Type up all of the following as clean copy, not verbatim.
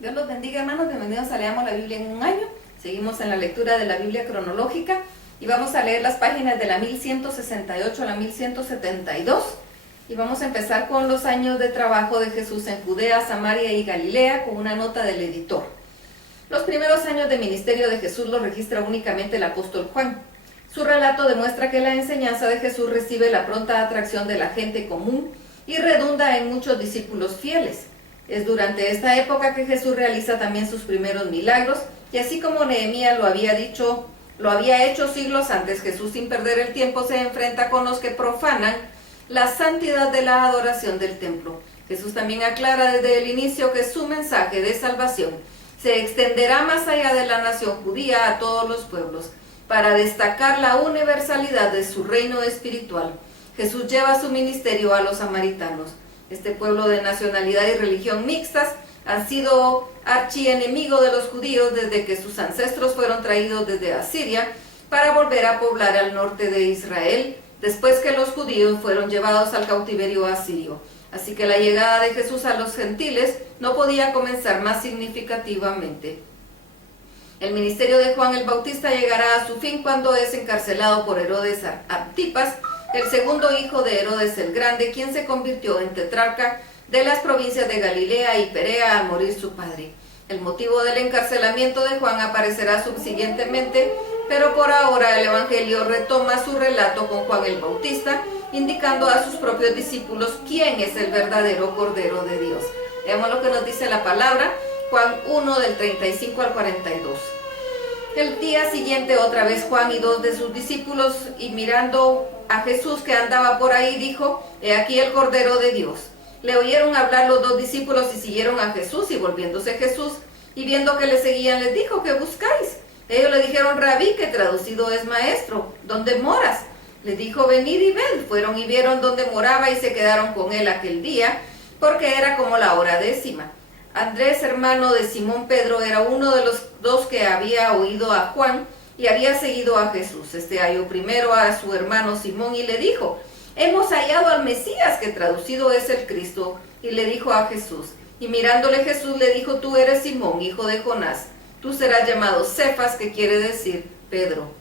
Dios los bendiga, hermanos. Bienvenidos a Leamos la Biblia en un año. Seguimos en la lectura de la Biblia cronológica y vamos a leer las páginas de la 1168 a la 1172. Y vamos a empezar con los años de trabajo de Jesús en Judea, Samaria y Galilea, con una nota del editor. Los primeros años de ministerio de Jesús los registra únicamente el apóstol Juan. Su relato demuestra que la enseñanza de Jesús recibe la pronta atracción de la gente común y redunda en muchos discípulos fieles. Es durante esta época que Jesús realiza también sus primeros milagros, y así como Nehemías lo había hecho siglos antes, Jesús, sin perder el tiempo, se enfrenta con los que profanan la santidad de la adoración del templo. Jesús también aclara desde el inicio que su mensaje de salvación se extenderá más allá de la nación judía a todos los pueblos, para destacar la universalidad de su reino espiritual. Jesús lleva su ministerio a los samaritanos. Este pueblo de nacionalidad y religión mixtas han sido archienemigos de los judíos desde que sus ancestros fueron traídos desde Asiria para volver a poblar al norte de Israel, después que los judíos fueron llevados al cautiverio asirio. Así que la llegada de Jesús a los gentiles no podía comenzar más significativamente. El ministerio de Juan el Bautista llegará a su fin cuando es encarcelado por Herodes Antipas, el segundo hijo de Herodes el Grande, quien se convirtió en tetrarca de las provincias de Galilea y Perea al morir su padre. El motivo del encarcelamiento de Juan aparecerá subsiguientemente, pero por ahora el Evangelio retoma su relato con Juan el Bautista, indicando a sus propios discípulos quién es el verdadero Cordero de Dios. Veamos lo que nos dice la palabra, Juan 1 del 35 al 42. El día siguiente otra vez Juan y dos de sus discípulos, y mirando a Jesús que andaba por ahí, dijo: He aquí el Cordero de Dios. Le oyeron hablar los dos discípulos y siguieron a Jesús, y volviéndose Jesús y viendo que le seguían, les dijo: ¿Qué buscáis? Ellos le dijeron: Rabí, que traducido es maestro, ¿dónde moras? Le dijo: Venid y ved. Fueron y vieron dónde moraba y se quedaron con él aquel día, porque era como la hora 10. Andrés, hermano de Simón Pedro, era uno de los dos que había oído a Juan y había seguido a Jesús. Halló primero a su hermano Simón y le dijo: Hemos hallado al Mesías, que traducido es el Cristo. Y le dijo a Jesús, y mirándole Jesús le dijo: Tú eres Simón, hijo de Jonás, tú serás llamado Cefas, que quiere decir Pedro.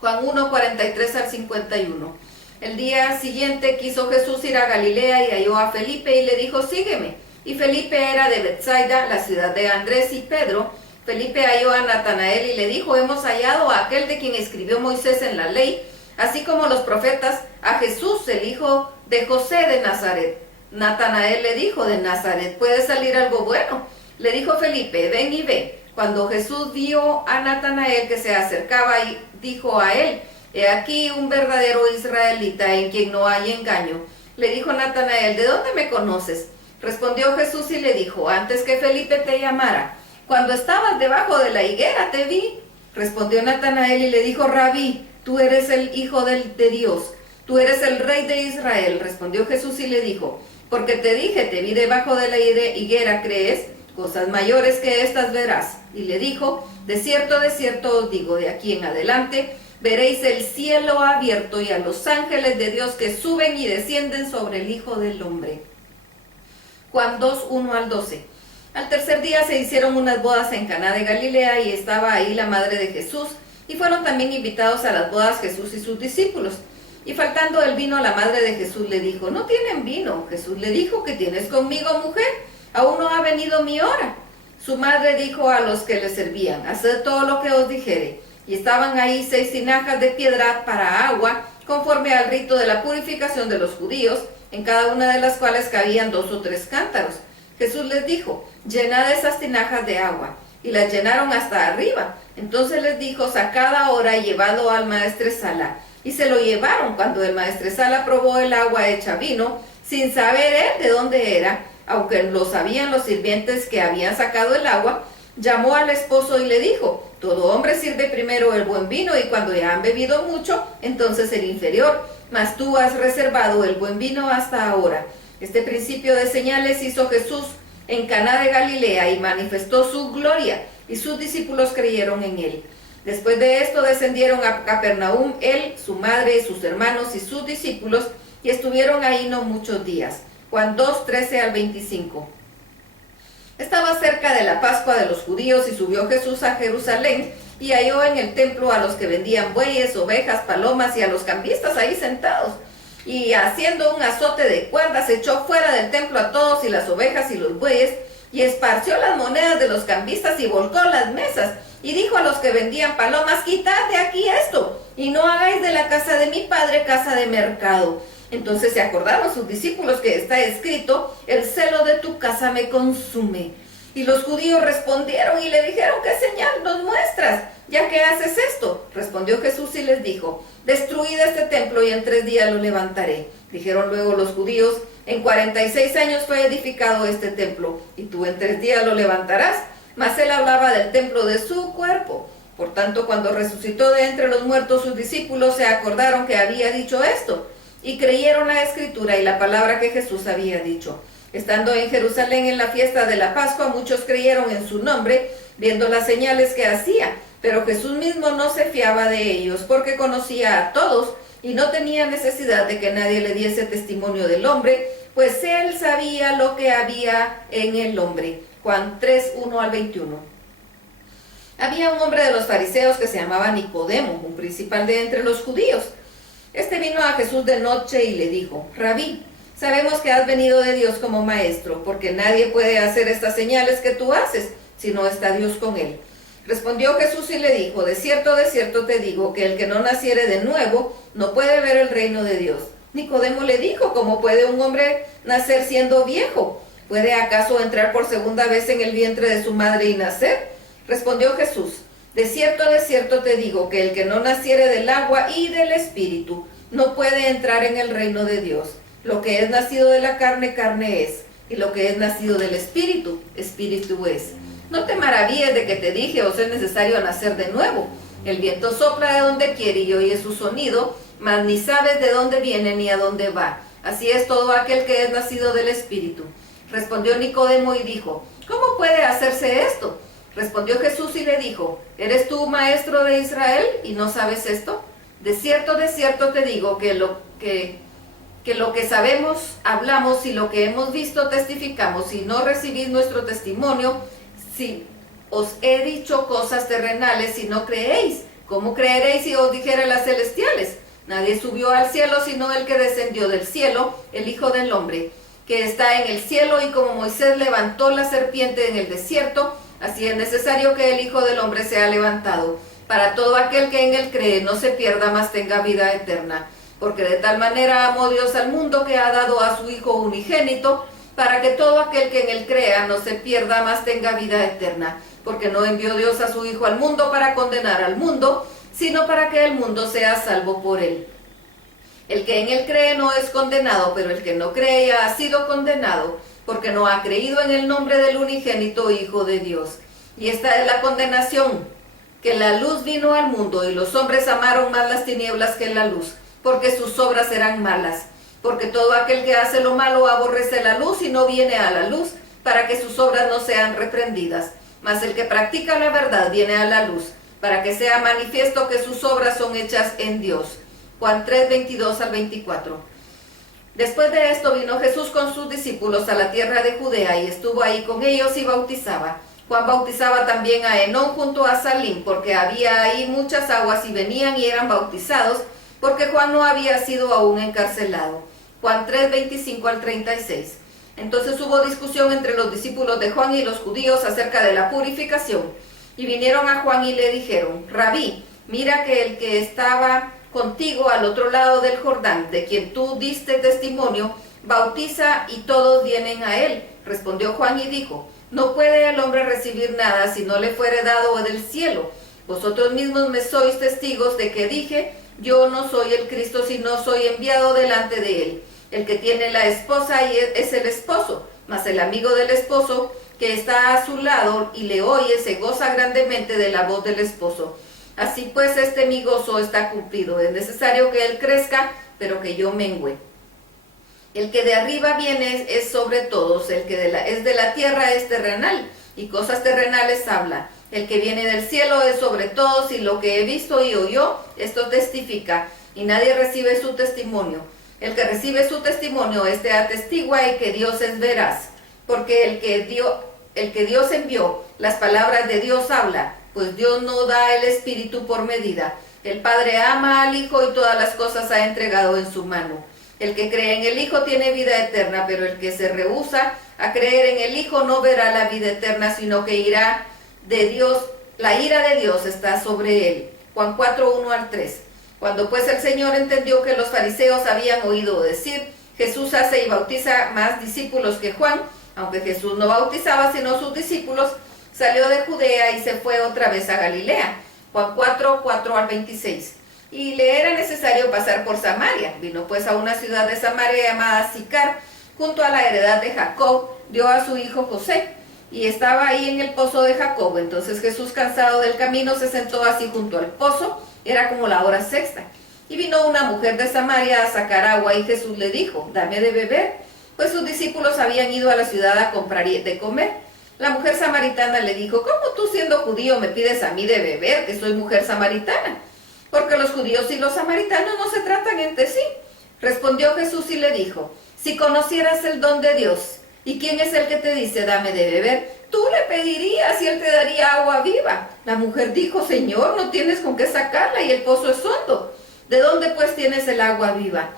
Juan 1, 43 al 51. El día siguiente quiso Jesús ir a Galilea y halló a Felipe y le dijo: Sígueme. Y Felipe era de Betsaida, la ciudad de Andrés y Pedro. Felipe halló a Natanael y le dijo: Hemos hallado a aquel de quien escribió Moisés en la ley, así como los profetas, a Jesús, el hijo de José de Nazaret. Natanael le dijo: ¿De Nazaret puede salir algo bueno? Le dijo Felipe: Ven y ve. Cuando Jesús vio a Natanael que se acercaba, y dijo a él: He aquí un verdadero israelita en quien no hay engaño. Le dijo Natanael: ¿De dónde me conoces? Respondió Jesús y le dijo: Antes que Felipe te llamara, cuando estabas debajo de la higuera, te vi. Respondió Natanael y le dijo: Rabí, tú eres el Hijo de Dios, tú eres el Rey de Israel. Respondió Jesús y le dijo: Porque te dije, te vi debajo de la higuera, ¿crees? Cosas mayores que estas verás. Y le dijo: de cierto os digo, de aquí en adelante veréis el cielo abierto y a los ángeles de Dios que suben y descienden sobre el Hijo del Hombre. Juan 2, 1 al 12. Al tercer día se hicieron unas bodas en Caná de Galilea, y estaba ahí la madre de Jesús, y fueron también invitados a las bodas Jesús y sus discípulos. Y faltando el vino, la madre de Jesús le dijo: No tienen vino. Jesús le dijo: ¿Qué tienes conmigo, mujer? Aún no ha venido mi hora. Su madre dijo a los que le servían: Haced todo lo que os dijere. Y estaban ahí 6 tinajas de piedra para agua, conforme al rito de la purificación de los judíos, en cada una de las cuales cabían 2 o 3 cántaros. Jesús les dijo: Llenad esas tinajas de agua. Y las llenaron hasta arriba. Entonces les dijo: Sacad ahora y llevadlo al maestresala. Y se lo llevaron. Cuando el maestresala probó el agua hecha vino, sin saber él de dónde era, aunque lo sabían los sirvientes que habían sacado el agua, llamó al esposo y le dijo: Todo hombre sirve primero el buen vino, y cuando ya han bebido mucho, entonces el inferior. Mas tú has reservado el buen vino hasta ahora. Este principio de señales hizo Jesús en Caná de Galilea y manifestó su gloria, y sus discípulos creyeron en él. Después de esto descendieron a Capernaum él, su madre, y sus hermanos y sus discípulos, y estuvieron ahí no muchos días. Juan 2, 13 al 25. Estaba cerca cerca de la Pascua de los judíos, y subió Jesús a Jerusalén, y halló en el templo a los que vendían bueyes, ovejas, palomas, y a los cambistas ahí sentados. Y haciendo un azote de cuerdas, echó fuera del templo a todos, y las ovejas y los bueyes, y esparció las monedas de los cambistas, y volcó las mesas. Y dijo a los que vendían palomas: quitad de aquí esto, y no hagáis de la casa de mi padre casa de mercado. Entonces se acordaron sus discípulos que está escrito: el celo de tu casa me consume. Y los judíos respondieron y le dijeron: ¿qué señal nos muestras, ya que haces esto? Respondió Jesús y les dijo: destruid este templo y en 3 días lo levantaré. Dijeron luego los judíos: en 46 años fue edificado este templo, y tú en 3 días lo levantarás. Mas él hablaba del templo de su cuerpo. Por tanto, cuando resucitó de entre los muertos, sus discípulos se acordaron que había dicho esto, y creyeron la escritura y la palabra que Jesús había dicho. Estando en Jerusalén en la fiesta de la Pascua, muchos creyeron en su nombre, viendo las señales que hacía. Pero Jesús mismo no se fiaba de ellos, porque conocía a todos, y no tenía necesidad de que nadie le diese testimonio del hombre, pues él sabía lo que había en el hombre. Juan 3, 1 al 21. Había un hombre de los fariseos que se llamaba Nicodemo, un principal de entre los judíos. Este vino a Jesús de noche y le dijo: Rabí, sabemos que has venido de Dios como maestro, porque nadie puede hacer estas señales que tú haces, si no está Dios con él. Respondió Jesús y le dijo: de cierto te digo, que el que no naciere de nuevo no puede ver el reino de Dios. Nicodemo le dijo: ¿cómo puede un hombre nacer siendo viejo? ¿Puede acaso entrar por segunda vez en el vientre de su madre y nacer? Respondió Jesús: de cierto te digo, que el que no naciere del agua y del espíritu no puede entrar en el reino de Dios. Lo que es nacido de la carne, carne es, y lo que es nacido del espíritu, espíritu es. No te maravilles de que te dije: os es necesario nacer de nuevo. El viento sopla de donde quiere y oye su sonido, mas ni sabes de dónde viene ni a dónde va. Así es todo aquel que es nacido del espíritu. Respondió Nicodemo y dijo: ¿cómo puede hacerse esto? Respondió Jesús y le dijo: ¿eres tú maestro de Israel y no sabes esto? De cierto te digo, que lo que sabemos hablamos, y lo que hemos visto testificamos. Si no recibís nuestro testimonio, si os he dicho cosas terrenales, si no creéis, ¿cómo creeréis si os dijere las celestiales? Nadie subió al cielo sino el que descendió del cielo, el Hijo del Hombre, que está en el cielo. Y como Moisés levantó la serpiente en el desierto, así es necesario que el Hijo del Hombre sea levantado, para todo aquel que en él cree no se pierda, mas tenga vida eterna. Porque de tal manera amó Dios al mundo, que ha dado a su Hijo unigénito, para que todo aquel que en él crea no se pierda, mas tenga vida eterna. Porque no envió Dios a su Hijo al mundo para condenar al mundo, sino para que el mundo sea salvo por él. El que en él cree no es condenado, pero el que no cree ya ha sido condenado, porque no ha creído en el nombre del unigénito Hijo de Dios. Y esta es la condenación, que la luz vino al mundo, y los hombres amaron más las tinieblas que la luz, porque sus obras eran malas. Porque todo aquel que hace lo malo aborrece la luz y no viene a la luz, para que sus obras no sean reprendidas. Mas el que practica la verdad viene a la luz, para que sea manifiesto que sus obras son hechas en Dios. Juan 3, 22 al 24. Después de esto vino Jesús con sus discípulos a la tierra de Judea, y estuvo ahí con ellos y bautizaba. Juan bautizaba también a Enón junto a Salim, porque había ahí muchas aguas, y venían y eran bautizados, porque Juan no había sido aún encarcelado. Juan 3, 25 al 36. Entonces hubo discusión entre los discípulos de Juan y los judíos acerca de la purificación. Y vinieron a Juan y le dijeron: Rabí, mira que el que estaba contigo al otro lado del Jordán, de quien tú diste testimonio, bautiza, y todos vienen a él. Respondió Juan y dijo: no puede el hombre recibir nada si no le fuere dado del cielo. Vosotros mismos me sois testigos de que dije: yo no soy el Cristo, sino soy enviado delante de él. El que tiene la esposa es el esposo, mas el amigo del esposo que está a su lado y le oye se goza grandemente de la voz del esposo. Así pues, mi gozo está cumplido. Es necesario que él crezca, pero que yo mengüe. El que de arriba viene es sobre todos, el que es de la tierra es terrenal, y cosas terrenales habla. El que viene del cielo es sobre todos, y lo que he visto y oyó, esto testifica, y nadie recibe su testimonio. El que recibe su testimonio, atestigua, y que Dios es veraz, porque el el que Dios envió, las palabras de Dios habla, pues Dios no da el Espíritu por medida. El Padre ama al Hijo y todas las cosas ha entregado en su mano. El que cree en el Hijo tiene vida eterna, pero el que se rehúsa a creer en el Hijo no verá la vida eterna, sino que irá de Dios, la ira de Dios está sobre él. Juan 4, 1 al 3. Cuando pues el Señor entendió que los fariseos habían oído decir, Jesús hace y bautiza más discípulos que Juan, aunque Jesús no bautizaba sino sus discípulos, salió de Judea y se fue otra vez a Galilea. Juan 4, 4 al 26. Y le era necesario pasar por Samaria. Vino pues a una ciudad de Samaria llamada Sicar, junto a la heredad de Jacob, dio a su hijo José, y estaba ahí en el pozo de Jacob. Entonces Jesús, cansado del camino, se sentó así junto al pozo, era como la hora sexta. Y vino una mujer de Samaria a sacar agua, y Jesús le dijo, dame de beber, pues sus discípulos habían ido a la ciudad a comprar de comer. La mujer samaritana le dijo, ¿cómo tú siendo judío me pides a mí de beber, que soy mujer samaritana? Porque los judíos y los samaritanos no se tratan entre sí. Respondió Jesús y le dijo, si conocieras el don de Dios, ¿y quién es el que te dice, dame de beber? Tú le pedirías y él te daría agua viva. La mujer dijo, Señor, no tienes con qué sacarla y el pozo es hondo. ¿De dónde pues tienes el agua viva?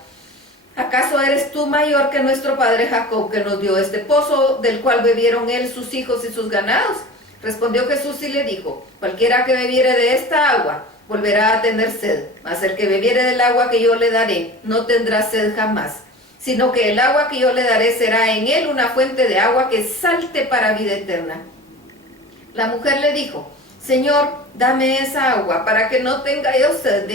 ¿Acaso eres tú mayor que nuestro padre Jacob, que nos dio este pozo, del cual bebieron él, sus hijos y sus ganados? Respondió Jesús y le dijo, cualquiera que bebiere de esta agua, volverá a tener sed, mas el que bebiere del agua que yo le daré, no tendrá sed jamás, sino que el agua que yo le daré será en él una fuente de agua que salte para vida eterna. La mujer le dijo, Señor, dame esa agua, para que no tenga yo sed,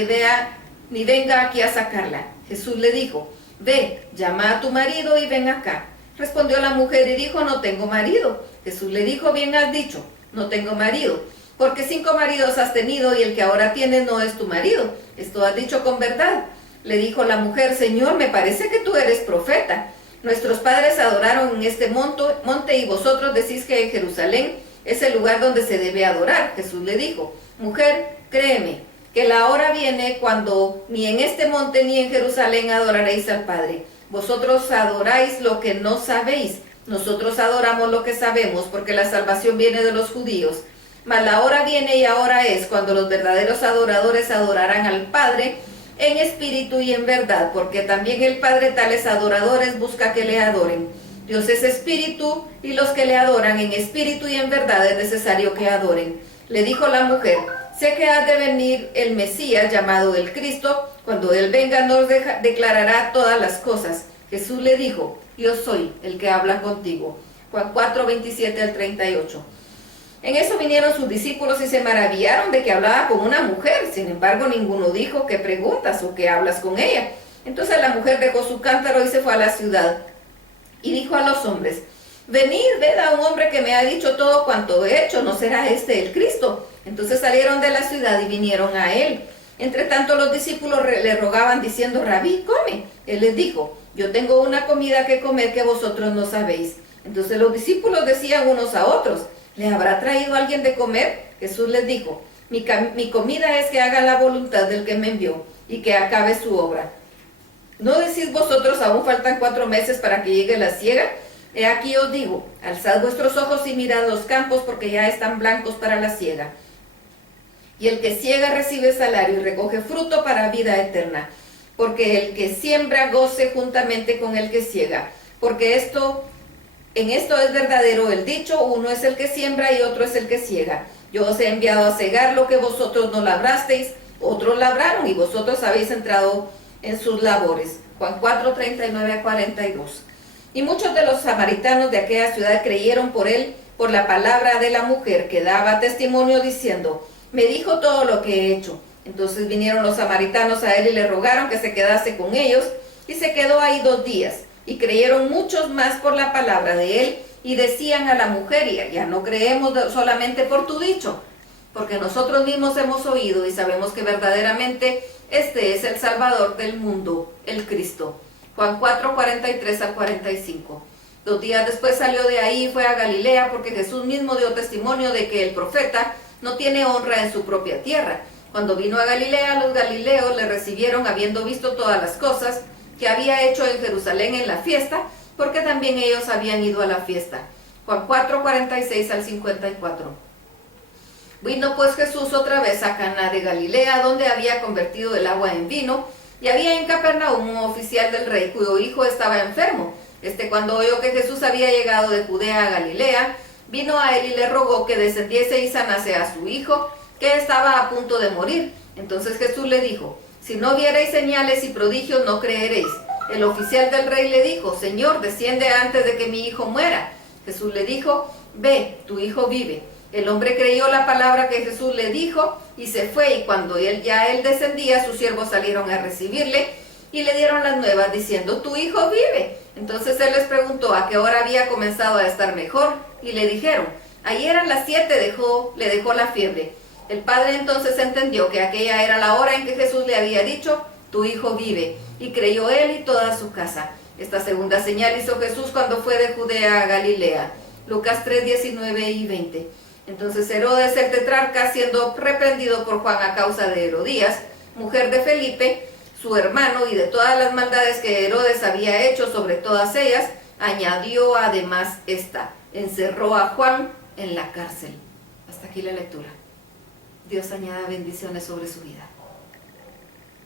ni venga aquí a sacarla. Jesús le dijo, ve, llama a tu marido y ven acá. Respondió la mujer y dijo, no tengo marido. Jesús le dijo, bien has dicho, no tengo marido, porque 5 maridos has tenido y el que ahora tienes no es tu marido. Esto has dicho con verdad. Le dijo la mujer, Señor, me parece que tú eres profeta. Nuestros padres adoraron en este monte y vosotros decís que en Jerusalén es el lugar donde se debe adorar. Jesús le dijo, mujer, créeme, que la hora viene cuando ni en este monte ni en Jerusalén adoraréis al Padre. Vosotros adoráis lo que no sabéis. Nosotros adoramos lo que sabemos, porque la salvación viene de los judíos. Mas la hora viene y ahora es cuando los verdaderos adoradores adorarán al Padre en espíritu y en verdad, porque también el Padre tales adoradores busca que le adoren. Dios es espíritu, y los que le adoran en espíritu y en verdad es necesario que adoren. Le dijo la mujer, sé que ha de venir el Mesías, llamado el Cristo. Cuando él venga nos declarará todas las cosas. Jesús le dijo, yo soy el que habla contigo. Juan 4, 27 al 38. En eso vinieron sus discípulos y se maravillaron de que hablaba con una mujer. Sin embargo, ninguno dijo, ¿qué preguntas o qué hablas con ella? Entonces la mujer dejó su cántaro y se fue a la ciudad. Y dijo a los hombres, venid, ved a un hombre que me ha dicho todo cuanto he hecho, ¿no será este el Cristo? Entonces salieron de la ciudad y vinieron a él. Entre tanto los discípulos le rogaban diciendo, Rabí, come. Él les dijo, yo tengo una comida que comer que vosotros no sabéis. Entonces los discípulos decían unos a otros, ¿le habrá traído alguien de comer? Jesús les dijo, mi comida es que hagan la voluntad del que me envió y que acabe su obra. ¿No decís vosotros, aún faltan 4 meses para que llegue la siega? He aquí os digo, alzad vuestros ojos y mirad los campos, porque ya están blancos para la siega. Y el que siega recibe salario y recoge fruto para vida eterna, porque el que siembra goce juntamente con el que siega, porque en esto es verdadero el dicho, uno es el que siembra y otro es el que siega. Yo os he enviado a segar lo que vosotros no labrasteis, otros labraron y vosotros habéis entrado en sus labores. Juan 4, 39 a 42. Y muchos de los samaritanos de aquella ciudad creyeron por él, por la palabra de la mujer, que daba testimonio diciendo, me dijo todo lo que he hecho. Entonces vinieron los samaritanos a él y le rogaron que se quedase con ellos, y se quedó ahí 2 días. Y creyeron muchos más por la palabra de él, y decían a la mujer, ya no creemos solamente por tu dicho, porque nosotros mismos hemos oído y sabemos que verdaderamente este es el Salvador del mundo, el Cristo. Juan 4, 43 a 45. 2 días después salió de ahí y fue a Galilea, porque Jesús mismo dio testimonio de que el profeta no tiene honra en su propia tierra. Cuando vino a Galilea, los galileos le recibieron habiendo visto todas las cosas que había hecho en Jerusalén en la fiesta, porque también ellos habían ido a la fiesta. Juan 4, 46 al 54. Vino pues Jesús otra vez a Caná de Galilea, donde había convertido el agua en vino, y había en Capernaum un oficial del rey cuyo hijo estaba enfermo. Cuando oyó que Jesús había llegado de Judea a Galilea, vino a él y le rogó que descendiese y sanase a su hijo, que estaba a punto de morir. Entonces Jesús le dijo: si no viereis señales y prodigios, no creeréis. El oficial del rey le dijo: Señor, desciende antes de que mi hijo muera. Jesús le dijo: ve, tu hijo vive. El hombre creyó la palabra que Jesús le dijo y se fue, y cuando él descendía, sus siervos salieron a recibirle y le dieron las nuevas diciendo: tu hijo vive. Entonces él les preguntó a qué hora había comenzado a estar mejor, y le dijeron: ayer a las 7 le dejó la fiebre. El padre entonces entendió que aquella era la hora en que Jesús le había dicho: tu hijo vive, y creyó él y toda su casa. Esta segunda señal hizo Jesús cuando fue de Judea a Galilea. Lucas 3, 19 y 20. Entonces Herodes el tetrarca, siendo reprendido por Juan a causa de Herodías, mujer de Felipe, su hermano, y de todas las maldades que Herodes había hecho sobre todas ellas, añadió además esta: encerró a Juan en la cárcel. Hasta aquí la lectura. Dios añada bendiciones sobre su vida.